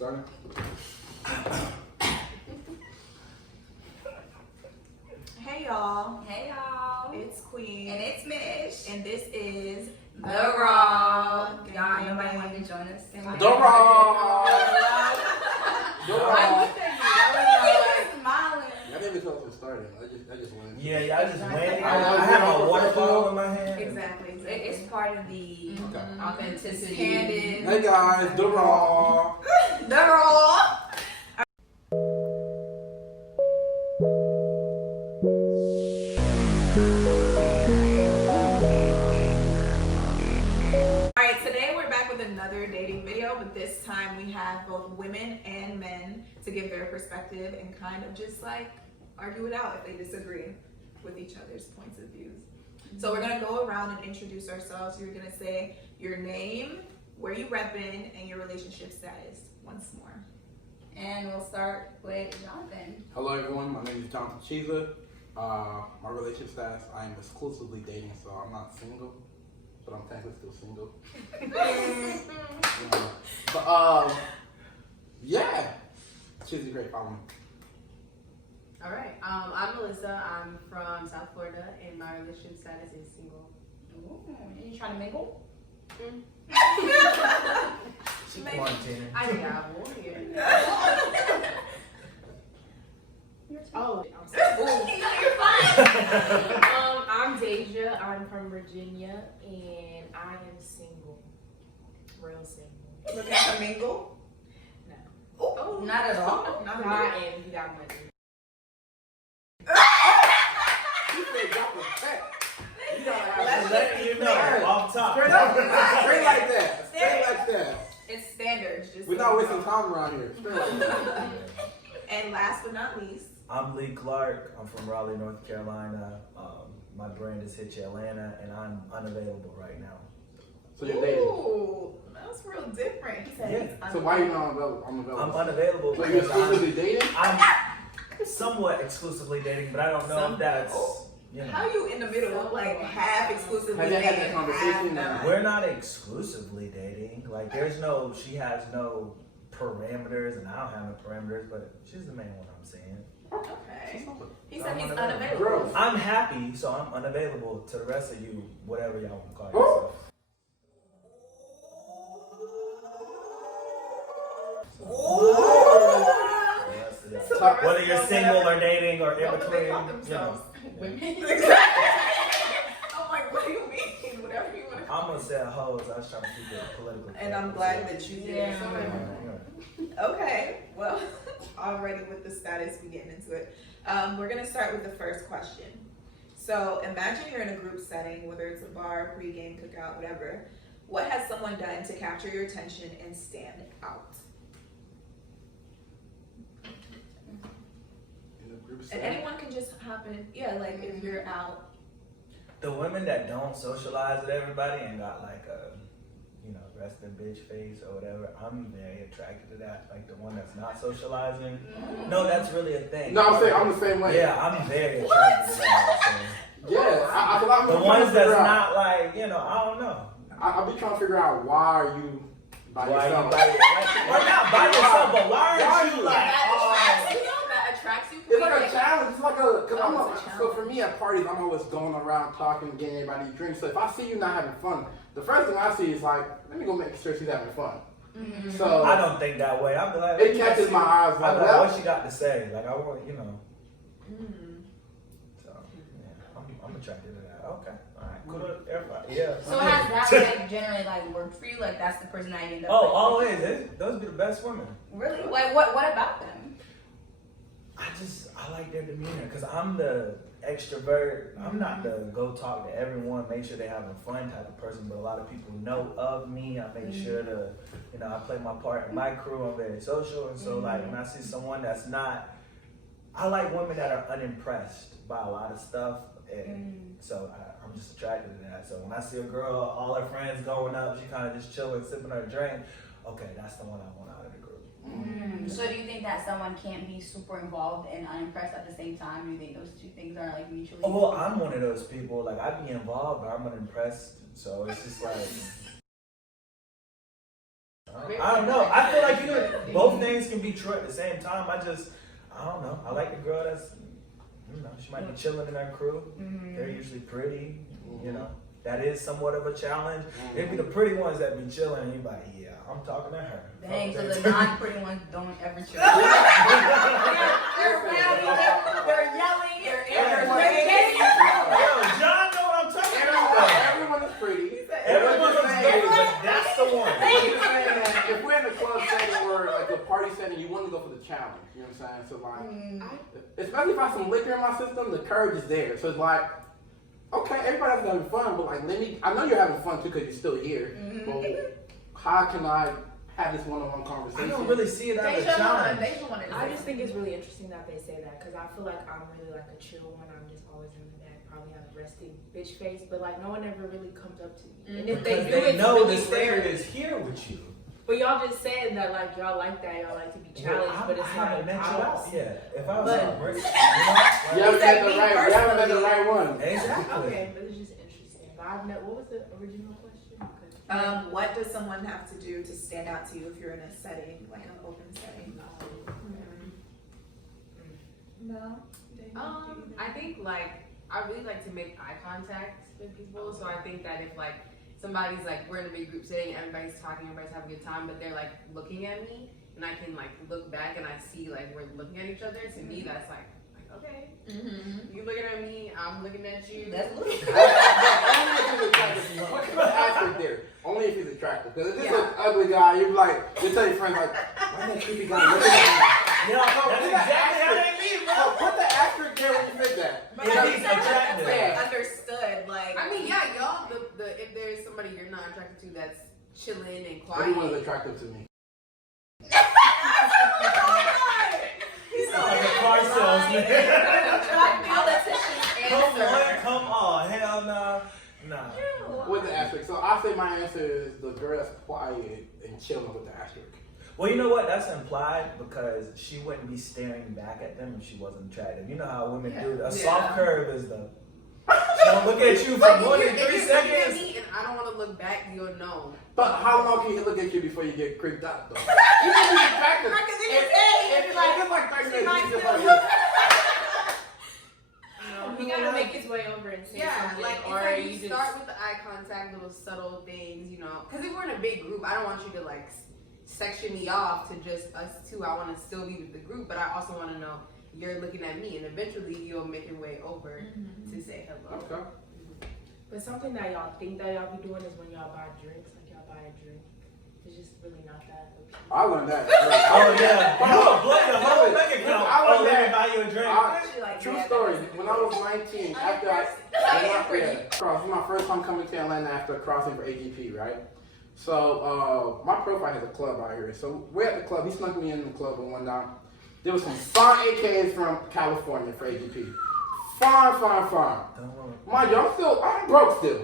Starting? Hey y'all. Hey y'all. It's Queen. And it's Mish. And this is The Raw. Y'all, nobody wanted to join us. The Raw. The I Raw. looked at you. You were smiling. I didn't even know it started. I just went. Yeah, y'all just went. I I had my water bottle in my hand. exactly. It's part of the authenticity. Candid. Hey guys, The Raw. The Raw. Alright, today we're back with another dating video, but this time we have both women and men to give their perspective and kind of just like argue it out if they disagree with each other's points of views. So we're gonna go around and introduce ourselves. You're gonna say your name, where you repping, and your relationship status once more. And we'll start with Jonathan. Hello everyone, my name is Jonathan Chiza. My relationship status, I am exclusively dating, so I'm not single, but I'm technically still single. But yeah, she's a great follow me. All right. I'm Melissa. I'm from South Florida, and my relationship status is single. Ooh, you trying to mingle? She quarantining. I dabble. Yeah. Oh, I'm sorry. No, you're fine. I'm Deja. I'm from Virginia, and I am single. Real single. Looking to mingle? No. Oh, not at all. Not I really. am. You got money. You said drop a check. You gotta have Let's some- Letting you know, off top. Straight up, straight like that. Straight like that. It's standards. Just We're so not you wasting know. time around here. Straight like that. And last but not least, I'm Lee Clark. I'm from Raleigh, North Carolina. My brand is Hit You Atlanta, and I'm unavailable right now. So you're dating. ooh, that's real different. He said Yeah. he's So why are you not available? I'm I'm available. unavailable So you're because I'm, exclusively dating? I'm somewhat exclusively dating, but I don't know if that's, you know. How you in the middle, like half exclusively Have you had that dating, conversation? half not? We're not exclusively dating. Like, she has no parameters, and I don't have no parameters, but she's the main one I'm seeing. Okay. He I'm said he's unavailable. unavailable. Girl. I'm happy, so I'm unavailable to the rest of you, whatever y'all want to call Oh. yourself. Whether you're single or dating or in What do they between, call you know. themselves? Women. I'm like, what do you mean? Whatever you want to I'm gonna say hoes. I was trying to keep it political. And I'm glad that you did. Yeah. Okay, well, already with the status, we getting into it. We're gonna start with the first question. So imagine you're in a group setting, whether it's a bar, pregame, cookout, whatever. What has someone done to capture your attention and stand out? In a group And setting. anyone can just hop in. Yeah, like if you're out. The women that don't socialize with everybody and got like a, you know, resting bitch face or whatever, I'm very attracted to that. Like the one that's not socializing. No, that's really a thing. No, I'm saying I'm the same way. Yeah, I'm very attracted to that. Yeah, I feel like I'm So. The trying to ones that's figure out- not like, you know, I don't know. I'll be trying to figure out why are you by Why you yourself. by or not by yourself, but why aren't you like, That attracts you. It's like a challenge. It's like a, cause Oh, it's a so for me at parties, I'm always going around talking, getting everybody drinks. So if I see you not having fun, the first thing I see is like, let me go make sure she's having fun. Mm-hmm. So I don't think that way. I'd be like, it catches my eyes. I'm Like, like, well, what she got to say? Like, I want, you know. Mm. So, yeah, I'm attracted to that. Okay, all right, cool. Everybody, yeah. So has that like generally like worked for you? Like that's the person I end up Oh, with? always. Those be the best women. Really? Like what about them? I like their demeanor because I'm the extrovert. I'm not the go talk to everyone, make sure they're having fun type of person, but a lot of people know of me. I make sure to, you know, I play my part in my crew. I'm very social, and so like when I see someone that's not, I like women that are unimpressed by a lot of stuff, and so I'm just attracted to that. So when I see a girl, all her friends going up, she kind of just chilling, sipping her drink. Okay, that's the one I want out of the group. So do you think that someone can't be super involved and unimpressed at the same time? Do you think those two things are like mutually? Oh, well, I'm one of those people. Like I be involved, but I'm unimpressed. So it's just like, I don't I don't know. I feel like both things can be true at the same time. I don't know. I like the girl that's, she might be chilling in her crew. They're usually pretty, That is somewhat of a challenge. It'd be the pretty ones that be chilling, and you're like, yeah, I'm talking to her. Dang, so the non-pretty ones don't ever chill. They're rowdy, they're yelling, they're irritating. Yo, John know what I'm talking about. Everyone is pretty. Everyone is pretty, but that's the one. I'm just saying that if we're in a club setting or like a party setting, you want to go for the challenge. You know what I'm saying? So like, especially if I have some liquor in my system, the courage is there. So it's like, okay, everybody's having fun, but like, I know you're having fun too because you're still here. But how can I have this one-on-one conversation? I don't really see it as a challenge. I just think it's really interesting that they say that because I feel like I'm really like a chill one. I'm just always in the back, probably have a resting bitch face, but like no one ever really comes up to me. And if they do, they it's know really the spirit rare. is here with you. But y'all just said that like y'all like that, y'all like to be challenged, but it's I haven't met you out yet. If I was on break, You haven't met the right one. Exactly. Okay, but it's just interesting. But I've met. What was the original question? What does someone have to do to stand out to you if you're in a setting, like an open setting? No? I think like I really like to make eye contact with people. So I think that if like somebody's like we're in a big group setting, everybody's talking, everybody's having a good time, but they're like looking at me, and I can like look back and I see like we're looking at each other. To me, that's like okay, you looking at me, I'm looking at you. That's Only if he's attractive. What's the aspect there? Only if he's attractive. Because if he's an ugly guy, you're like, you tell your friends like, why that creepy guy looking at me? Yeah, that's exactly how they mean, bro. So put the asterisk there when you say that. But Yeah, I he's think that's attractive. like understood. Like, I mean, yeah, y'all. If there's somebody you're not attracted to that's chilling and quiet. Everyone's attractive to me. he's so Like a car salesman. politician Come on, hell no. Nah. With the asterisk. So I say my answer is the girl that's quiet and chilling with the asterisk. Well, you know what? That's implied because she wouldn't be staring back at them if she wasn't attractive. You know how women do. A soft curve is the. She don't look at you for more than 3 seconds. Me and I don't want to look back, you'll know. But how long can you look at you before you get creeped out, though? You can be attractive. Because If it's like 30 she might minutes, feel you good. He gotta make his way over and say Yeah, something, like or it's like you you just start with the eye contact, little subtle things, Because if we're in a big group, I don't want you to like section me off to just us two. I want to still be with the group, but I also want to know you're looking at me, and eventually you'll make your way over to say hello. Okay. But something that y'all think that y'all be doing is when y'all buy drinks, like y'all buy a drink. It's just really not that appealing. I learned that. Oh yeah. You will blow your whole bank account. I Oh, learned let me that. buy you a drink. True story. When I was 19, after this was my first time coming to Atlanta after crossing for AGP, right? So my profile has a club out here. So we're at the club. He snuck me in the club and whatnot. There was some fine AKs from California for AGP. Fine. Mind you, I'm broke still.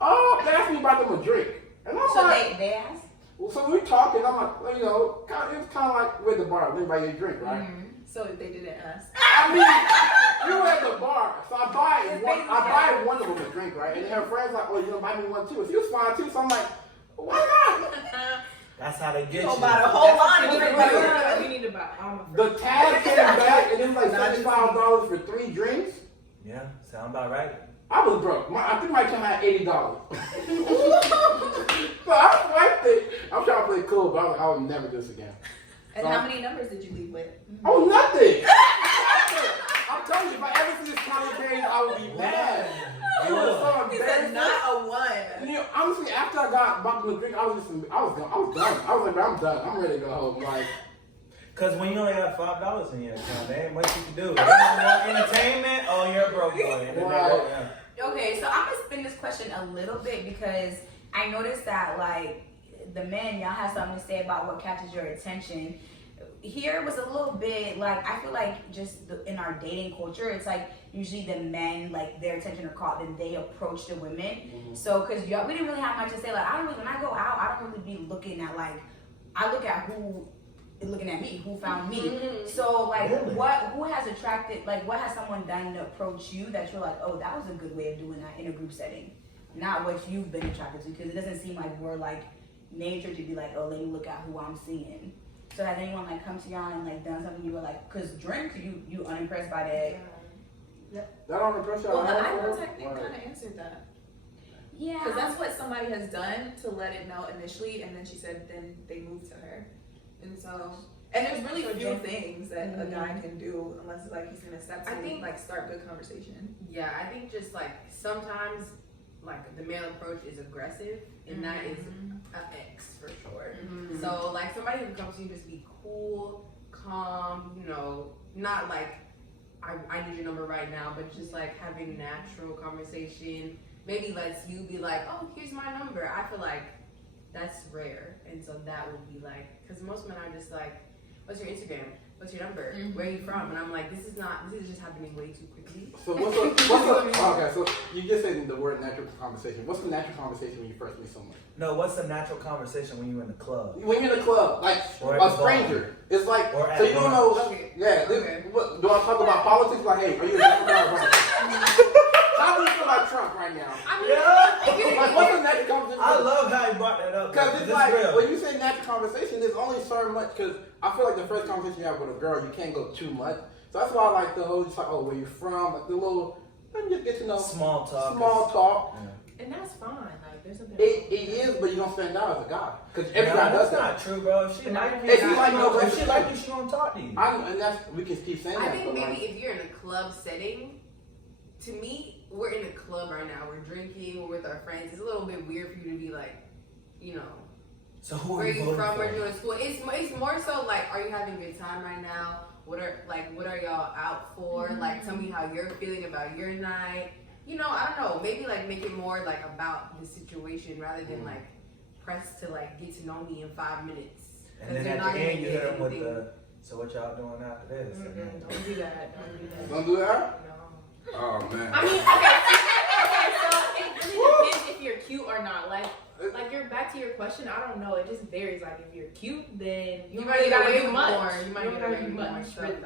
Oh, they asked me about them a drink. And I'm So like, they asked? well, so we talking. I'm like, well, it was kind of like with the bar. Everybody get a drink, right? So they didn't ask. I mean, we were at the bar, so I buy one of them a drink, right? And then her friend's like, oh, buy me one too. And she was fine too, so I'm like, why not? That's how they get you. About a whole line of drinks. We need to buy. The tab came back, and it was like $75 for 3 drinks. Yeah, sound about right. I was broke. I think my account had $80. So I swiped it. I'm trying to play cool, but I was like, I will never do this again. And how many numbers did you leave with? Oh, nothing. I'm telling you, if I ever see this comment page, I would be mad. It was so He said embarrassing. not a one. Honestly, after I got bought the drink, I was done. I was like, bro, I'm done. I'm ready to go home. Like, Cause when you only have $5 in your account, there ain't much you can do. If you want more entertainment, oh, you're a broke boy. And then they go, yeah. Okay, so I'm gonna spin this question a little bit because I noticed that like the men, y'all have something to say about what catches your attention. Here was a little bit like I feel like in our dating culture, it's like usually the men like their attention are caught, then they approach the women. So because we didn't really have much to say. Like when I go out, I don't really be looking at I look at who is looking at me, who found me. So like who has attracted what has someone done to approach you that you're like, oh, that was a good way of doing that in a group setting, not what you've been attracted to, because it doesn't seem like we're like nature to be like, oh, let me look at who I'm seeing. So has anyone like come to y'all and like done something you were like, cause drink, you unimpressed by that? That don't impress y'all. Well, the eye or- contact thing or- kind of answered that. Yeah. Because that's what somebody has done to let it know initially, and then she said then they moved to her. And so, and there's really few things that a guy can do unless like he's gonna step to like start good conversation. Yeah, I think just like sometimes like the male approach is aggressive, and that is an X for sure. So like somebody who comes to you just be cool, calm, you know, not like I need your number right now, but just like having natural conversation. Maybe lets you be like, oh, here's my number. I feel like that's rare, and so that would be like, because most men are just like, what's your Instagram? What's your number? Where are you from? And I'm like, this is just happening way too quickly. So okay, so you just said the word natural conversation. What's the natural conversation when you first meet someone? No, what's the natural conversation when you're in the club? When you're in the club, like Or at a the stranger. It's like, Or at so you don't lunch. know, Okay. yeah, Okay. what, do I talk about politics? Like, hey, are you a Democrat or Republican? How do you feel about Trump right now? I mean, Yeah. Like, what's the natural conversation? I love how you brought that up. Because Because it's it's like, real. when you say natural conversation, there's only so much, because I feel like the first conversation you have with a girl, you can't go too much. So that's why I like the whole, just like, oh, where you from, like the little, let me just get to know. Small talk. Small talk. Yeah. And that's fine. Like, there's something. It is, but you don't stand out as a guy. Because every guy No, does that's that. not true, bro. If she But like not you, If she like you, if she like you, she gonna talk to you. And that's, we can keep saying I that, think but maybe like, if you're in a club setting, to me, we're in a club right now. We're drinking. We're with our friends. It's a little bit weird for you to be like, you know, So who where are are you voting from? for? Where you in school? It's more so like, are you having a good time right now? What are y'all out for? Like, tell me how you're feeling about your night. You know, I don't know. Maybe like make it more like about the situation rather than like press to like get to know me in 5 minutes. And then you're at not the gonna end, you get hit them with anything. the, so what y'all doing after this? And then- Don't do that. Don't do that. don't do that? No. Oh, man. I mean, okay, so it really depends if you're cute or not. Like you're back to your question. I don't know. It just varies. Like if you're cute, then you might really get gotta away do with much. more. You might don't get gotta away do with more much, stuff. really.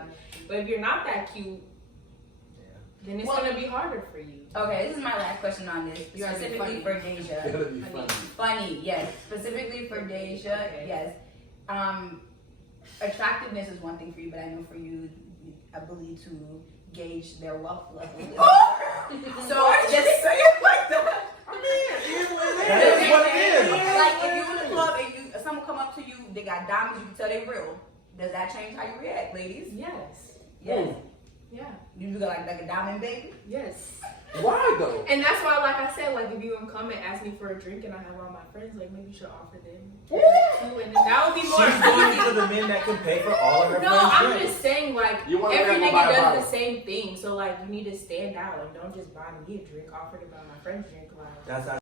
But if you're not that cute, Yeah. then it's Well- gonna be harder for you. Okay, this is my last question on this, You gotta be specifically funny. for It's Deja. gonna be funny. Funny, yes. Specifically for Deja, Okay. yes. Attractiveness is one thing for you, but I know for you, I believe to gauge their wealth level. So just say it like that. I mean, it is what it That is. is what it is. Like if you in the club and someone come up to you, they got diamonds, you can tell they real. Does that change how you react, ladies? Yes. Yes. Yeah. You got like a diamond baby? Yes. Why though? And that's why, like I said, like if you come and ask me for a drink and I have all my friends, like maybe you should offer them too, and then that would be more. She's going for the men that can pay for all of her No, friends' I'm drinks. just saying, like, You wanna every let them buy a nigga does bottle. the same thing. So, like, you need to stand out and don't just buy me a drink, offer to buy my friend's drink. Like, That's how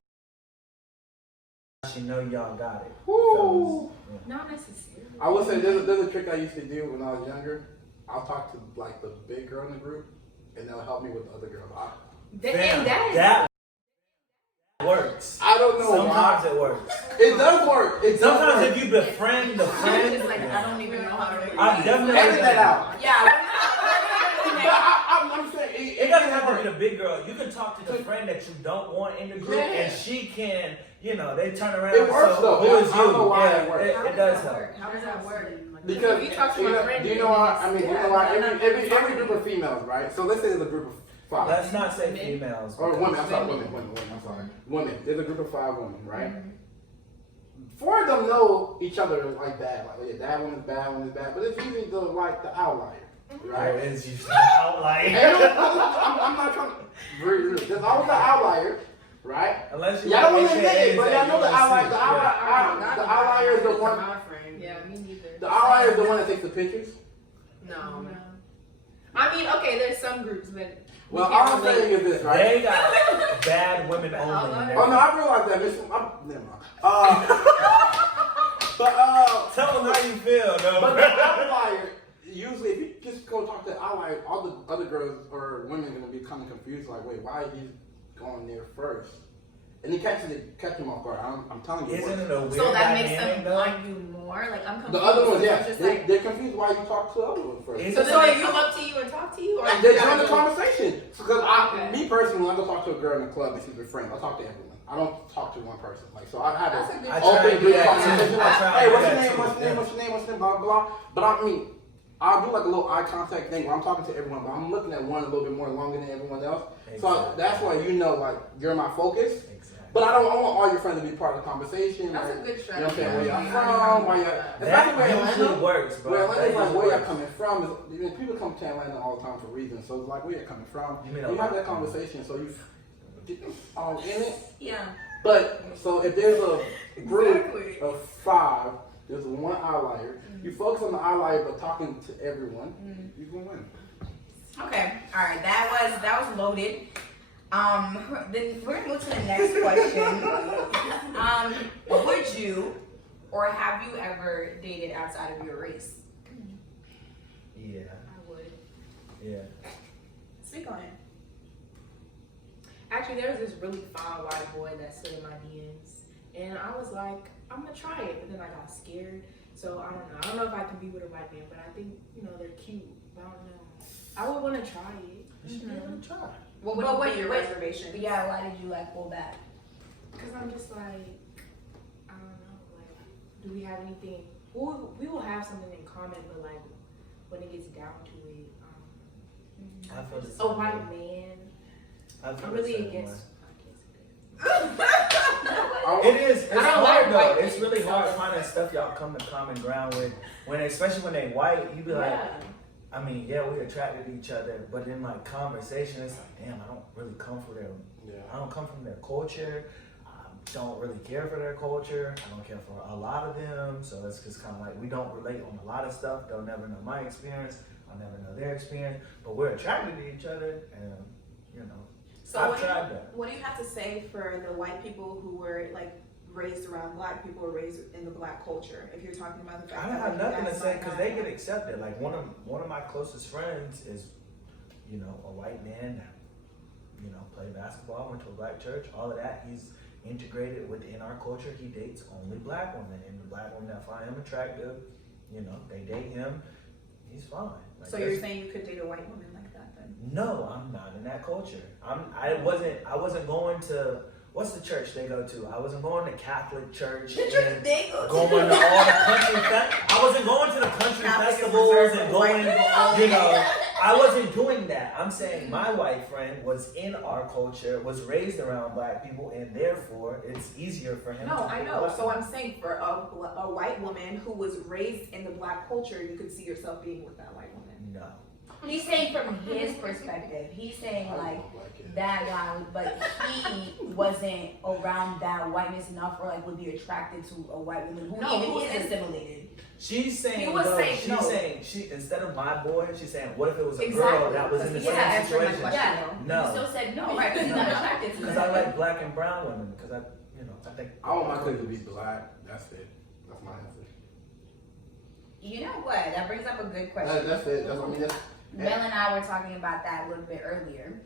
she know y'all got it. Woo. fellas. not necessarily. I would say there's a trick I used to do when I was younger. I'll talk to like the big girl in the group, and they'll help me with the other girls. And that is. That works. I don't know Sometimes why. it works. It does work. It does Sometimes work. if you befriend the I'm friend, just like, I don't even know how to. I definitely Edit that out. Yeah. But I'm saying It doesn't have to be the big girl. You can talk to the friend that you don't want in the group, Yeah. and she can, you know, they turn around. It works, so though. who is I don't you? know why Yeah, it works. it does help. How does that work? Because If you talk to my friend, do you know why? I mean, do you know why? Yeah, Every group of females, right? So let's say there's a group of 5. Let's not say females. Or because- women, I'm sorry, women, I'm sorry. Women. There's a group of 5 women, right? 4 of them know each other like bad. Like, yeah, that one is bad, one is bad. But it's usually the outlier, Right, right? it's usually outlier. And I'm not trying to very rude. There's always the outlier, right? Unless you Y'all don't want to AKAs admit it, but that y'all know you the wanna outlier. see. The Yeah. outlier is the one. My friend. Yeah, me neither. The outlier is the one that takes the pictures. No. I mean, okay, there's some groups, but. Well, we all can't I'm relate. saying is this, right? They got bad women only. in there. Oh no, I realize that. Never mind. Tell them how you feel, though. But the outlier, usually, if you just go talk to the outlier, all the other girls or women are gonna be kind of confused. Like, wait, why are you going there first? and he catch him off guard. I'm telling you. Isn't it a weird So that makes dynamic, them though? want you more. Like I'm confused. The other ones, So yeah, I'm just like, they're confused why you talk to the other one first. Is so it then so- they come up to you and talk to you, or They you join the gotta go- conversation. Because Okay. me personally, when I go talk to a girl in the club and she's with friends, I talk to everyone. I don't talk to one person. Like, so I have That's a a good I open, try to do good that conversation. too. Like, I try to hey, do what's your that name? too, What's your name? yeah. What's your name? What's your name? Blah blah. But I mean, I'll do like a little eye contact thing where I'm talking to everyone, but I'm looking at one a little bit more longer than everyone else. So Exactly. that's why you know, like, you're my focus. Exactly. But I want all your friends to be part of the conversation. That's like, a good you know what I'm strategy. saying? Where y'all Yeah. from? Why y'all? That Especially where usually Atlanta. works, bro. Well, That Atlanta's like usually where y'all works. coming from. People come to Atlanta all the time for reasons. So it's like where you're coming from. You mean You a have lot. that conversation, so you get all in it. Yeah. But so if there's a group Exactly. of 5, there's one outlier. You focus on the outlier, but talking to everyone, you can win. Okay. All right. That was loaded. Then we're gonna move to the next question. Would you or have you ever dated outside of your race? Yeah. I would. Yeah. Speak on it. Actually, there was this really fine white boy that slid in my DMs, and I was like, I'm gonna try it, but then I got scared. So I don't know. I don't know if I can be with a white man, but I think they're cute. I don't know. I would want to try it. You should give it a try. What would But be wait, your wait. reservation? Yeah. Why did you pull back? Cause I'm just like, I don't know. Like, do we have anything? We will have something in common, but like when it gets down to it, I feel the a same white way. man. I feel I'm the really same against. way. I- It is. It's I don't hard like though. white It's people, really so- hard finding stuff y'all come to common ground with. Especially when they white, you be like, Yeah. I mean, yeah, we attracted to each other, but in like conversation, it's like, damn, I don't really come from their. Yeah. I don't come from their culture. I don't really care for their culture. I don't care for a lot of them. So it's just kind of like we don't relate on a lot of stuff. They'll never know my experience. I'll never know their experience. But we're attracted to each other, and So I've what do you- tried that. What do you have to say for the white people who were like raised around black people or raised in the black culture? If you're talking about the fact I don't that have like, nothing you to guys say might because not- they get accepted. Like one of my closest friends is, a white man that, played basketball, went to a black church, all of that. He's integrated within our culture. He dates only black women, and the black women that find him attractive, they date him. He's fine. Like, So you're saying you could date a white woman like that then? no, I'm not in that culture. I wasn't going to. What's the church they go to? I wasn't going to Catholic church. and going to all the country I wasn't going to the country Catholic festivals reserved and for going, white I wasn't doing that. I'm saying my white friend was in our culture, was raised around black people, and therefore it's easier for him. No, to I date know. black So women. I'm saying for a white woman who was raised in the black culture, you could see yourself being with that white woman. No. He's saying from his perspective. He's saying like that guy, but he wasn't around that whiteness enough, or like would be attracted to a white woman who No, even who's is in- assimilated. She's saying, He was though, saying she's no. saying instead of my boy, she's saying, what if it was a Exactly. girl that was in the Because he same answered my situation? question. Yeah, No. he still said no, right? Because he's not attracted to Because that. I like black and brown women. Because I think. I want my kid to be black. That's it. That's my answer. You know what? That brings up a good question. That's it. That's Mel and I were talking about that a little bit earlier.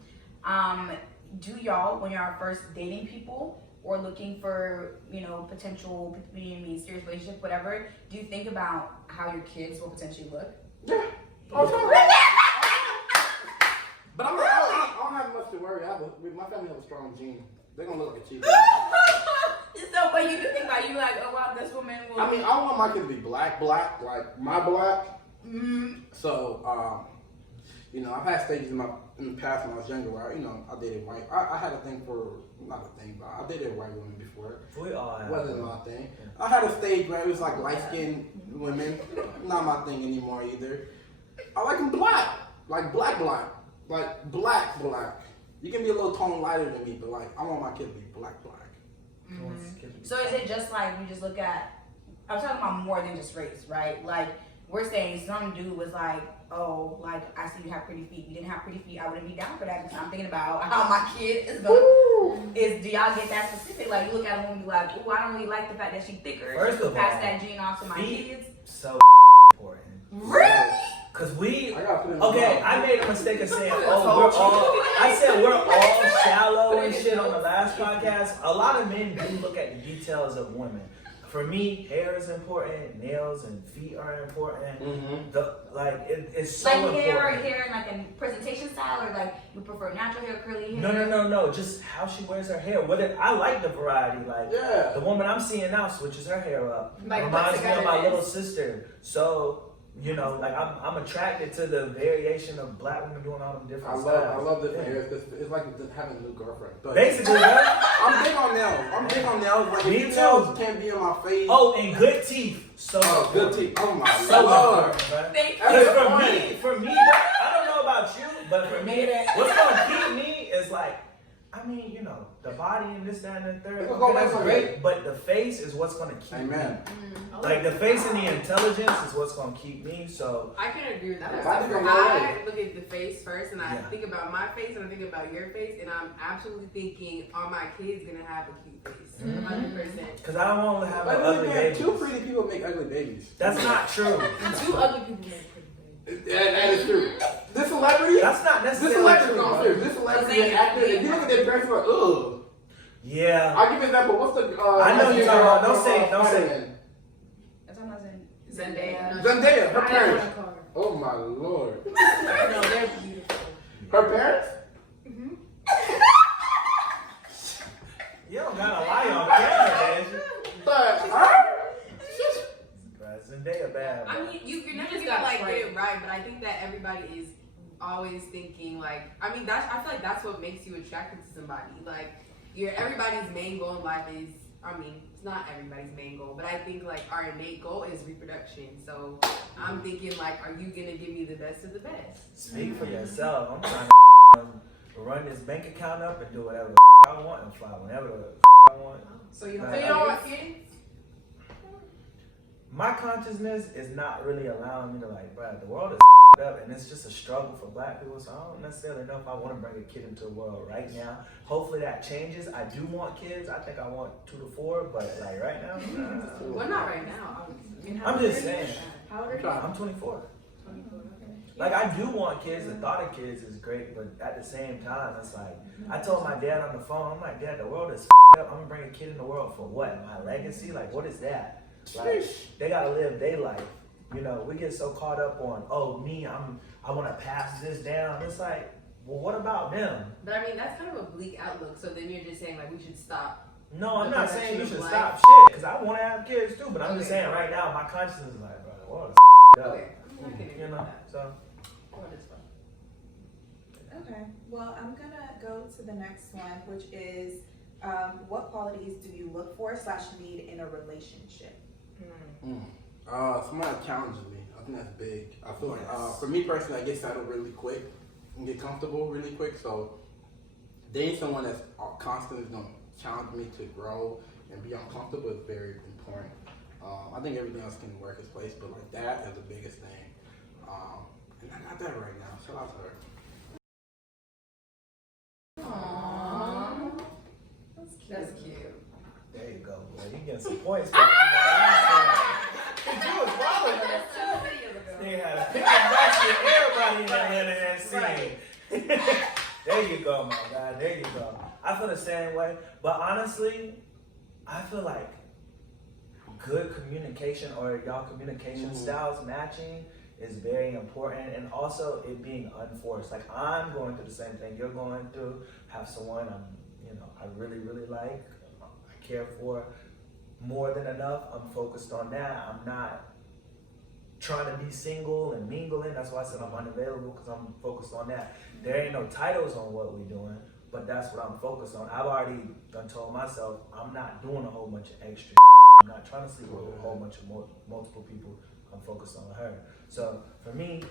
Do y'all, when you're first dating people or looking for, potential, serious relationship, whatever, do you think about how your kids will potentially look? Yeah. But I don't have much to worry. My family has a strong gene. They're gonna look like a cheap. So, but you do think about you like, oh wow, this woman will. I mean, I want my kid to be black, like my black. Mm-hmm. So, I've had stages in the past when I was younger where, I dated white. I had a thing for, not a thing, but I dated white women before. We all have. Wasn't my thing. I had a stage where it was like light-skinned women. Not my thing anymore either. I like them black. Like black. Like black. You can be a little tone lighter than me, but like, I want my kid to be black. So is it just like we just look at? I'm talking about more than just race, right? Like we're saying some dude was like, oh, like I see you have pretty feet. You didn't have pretty feet. I wouldn't be down for that because I'm thinking about how my kid is going. Do y'all get that specific? Like you look at a woman and be like, oh, I don't really like the fact that she's thicker. First of Pass all, that gene off to my feet- kids. So important. Really? Cause we, I gotta put it in the okay, mouth. I made a mistake of saying, I said we're all shallow and shit on the last podcast. A lot of men do look at the details of women. For me, hair is important, nails and feet are important. It's so like important. hair in like a presentation style, or like you prefer natural hair, curly hair? No. Just how she wears her hair. I like the variety. Like the woman I'm seeing now switches her hair up. Like, reminds me of my togetherness. little sister. So. You know, like I'm attracted to the variation of black women doing all them different styles. I love different hair. It's like just having a new girlfriend. But basically, right? I'm big on nails. Like, Me if too. nails can't be on my face. Oh, and good teeth. So good teeth. Oh my So lord. important, Thank right? you. Because for me, I don't know about you, but for me, what's gonna keep me is like, I mean, you know, the body and this, that, and the third. Let's go Okay, that's back on great, but the face is what's gonna keep Amen. me. Like the face and the intelligence is what's gonna keep me. So I can agree with that. I think I'm I look at the face first, and I Yeah. think about my face, and I think about your face, and I'm absolutely thinking, are my kids gonna have a cute face? 100%. because I don't want to have But an then ugly again, baby. two pretty people make ugly babies. That's not true. Two ugly people make pretty babies. That is true. This celebrity. That's not This necessarily celebrity. true. No, I'm bro. serious. This celebrity and actor. If you look at their dress, you're like, ugh. Yeah. I'll give you an example. What's the? I know you're talking about. Don't say. Spider-Man? That's what I'm saying. Zendaya. Zendaya. Her I parents. want to call her. Oh my lord. No, they're beautiful. Her parents? You don't gotta lie on camera, man. But her? Zendaya bad. I mean, you're never just gonna gotta like pray. get it right, but I think that everybody is always thinking like, I mean, I feel like that's what makes you attracted to somebody. Like, everybody's main goal in life is, I mean, it's not everybody's main goal, but I think like our innate goal is reproduction. So I'm thinking like, are you gonna give me the best of the best? Speak for yourself. I'm trying to run this bank account up and do whatever the I want and fly whenever the I want. So you Nah. don't, So you don't want kids? My consciousness is not really allowing me to like, bruh, the world is up and it's just a struggle for black people. So I don't necessarily know if I want to bring a kid into the world right now. Hopefully that changes. I do want kids. I think I want 2 to 4, but like right now, nah. Well, not right now. And how I'm old just are you? saying. How old are you? I'm 24. 24. Okay. Like I do want kids. The thought of kids is great, but at the same time, it's like I told my dad on the phone. I'm like, Dad, the world is up. I'm gonna bring a kid in the world for what? My legacy? Like, what is that? Like, they gotta live their life. You know, we get so caught up on, oh, me, I want to pass this down. It's like, well, what about them? But I mean, that's kind of a bleak outlook. So then you're just saying like we should stop. No, I'm The not saying you production should of stop life. shit, because I want to have kids too. But I'm just Okay. saying right now, my consciousness is like, bro, the world is up. Okay. I can agree You know, with that. so. What is fun? Okay, well, I'm gonna go to the next one, which is what qualities do you look for / need in a relationship? Someone that challenges me. I think that's big. I feel like for me personally, I get settled really quick and get comfortable really quick. So dating someone that's constantly going to challenge me to grow and be uncomfortable is very important. I think everything else can work its place, but like that is the biggest thing. And I got that right now. Shout out to her. Aww. That's cute. There you go, boy. You getting some points. For that. You was following that. They had a pick and basket, everybody in that scene. There you go, my guy. There you go. I feel the same way. But honestly, I feel like good communication or y'all communication styles matching is very important, and also it being unforced. Like I'm going through the same thing you're going through. Have someone I really, really like, I care for more than enough. I'm focused on that. I'm not trying to be single and mingling. That's why I said I'm unavailable, because I'm focused on that. There ain't no titles on what we're doing, but that's what I'm focused on. I've already done told myself I'm not doing a whole bunch of extra. I'm not trying to sleep with a whole bunch of multiple people. I'm focused on her. So for me,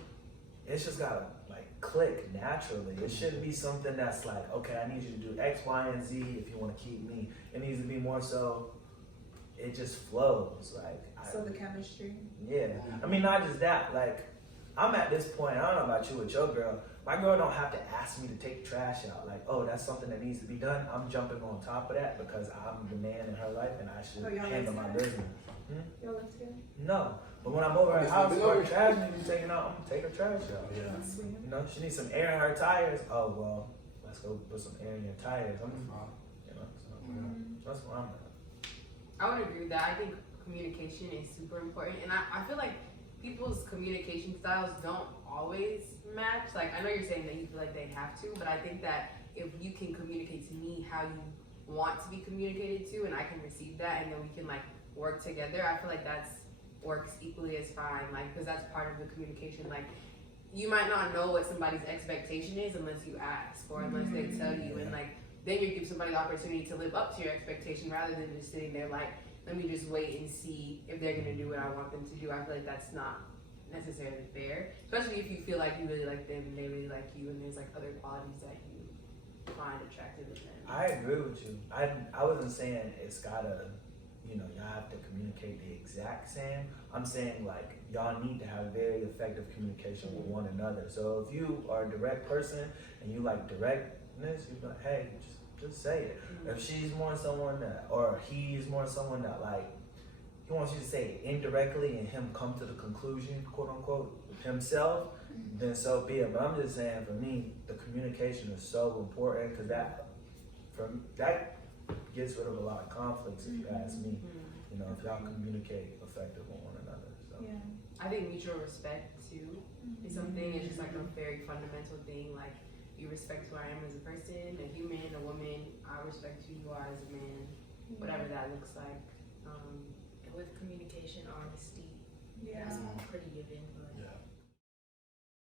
it's just gotta like click naturally. It shouldn't be something that's like, okay, I need you to do X, Y, and Z if you want to keep me. It needs to be more so it just flows. Like So the chemistry. yeah. I mean, not just that. Like I'm at this point. I don't know about you with your girl. My girl don't have to ask me to take the trash out. Like, oh, that's something that needs to be done. I'm jumping on top of that because I'm the man in her life and I should Oh, y'all handle live my together? business. Y'all live together? No, But when I'm over at her It's house, been if her over. trash needs taking out, I'm gonna take her trash out. Yeah. You know, she needs some air in her tires. Oh well, let's go put some air in your tires. You know, so that's where I'm at. I would agree with that. I think communication is super important, and I feel like people's communication styles don't always match. Like, I know you're saying that you feel like they have to, but I think that if you can communicate to me how you want to be communicated to, and I can receive that, and then we can like work together, I feel like that's works equally as fine. Like, because that's part of the communication. Like, you might not know what somebody's expectation is unless you ask or unless they tell you, and like then you give somebody the opportunity to live up to your expectation rather than just sitting there like, let me just wait and see if they're gonna do what I want them to do. I feel like that's not necessarily fair, especially if you feel like you really like them and they really like you, and there's like other qualities that you find attractive in them. I agree with you. I wasn't saying it's gotta, you know, y'all have to communicate the exact same. I'm saying like y'all need to have very effective communication with one another. So if you are a direct person and you like directness, you're like, hey, just say it. If she's more someone that, or he's more someone that like, he wants you to say it indirectly and him come to the conclusion, quote unquote, himself, then so be it. But I'm just saying, for me, the communication is so important because that gets rid of a lot of conflicts, if you ask me. You know, if y'all communicate effective with one another. So. Yeah. I think mutual respect too is something. It's just like a very fundamental thing. Like, you respect who I am as a person, a human, a woman. I respect who you are as a man, whatever that looks like. And with communication, honesty. Yeah. That's pretty given, but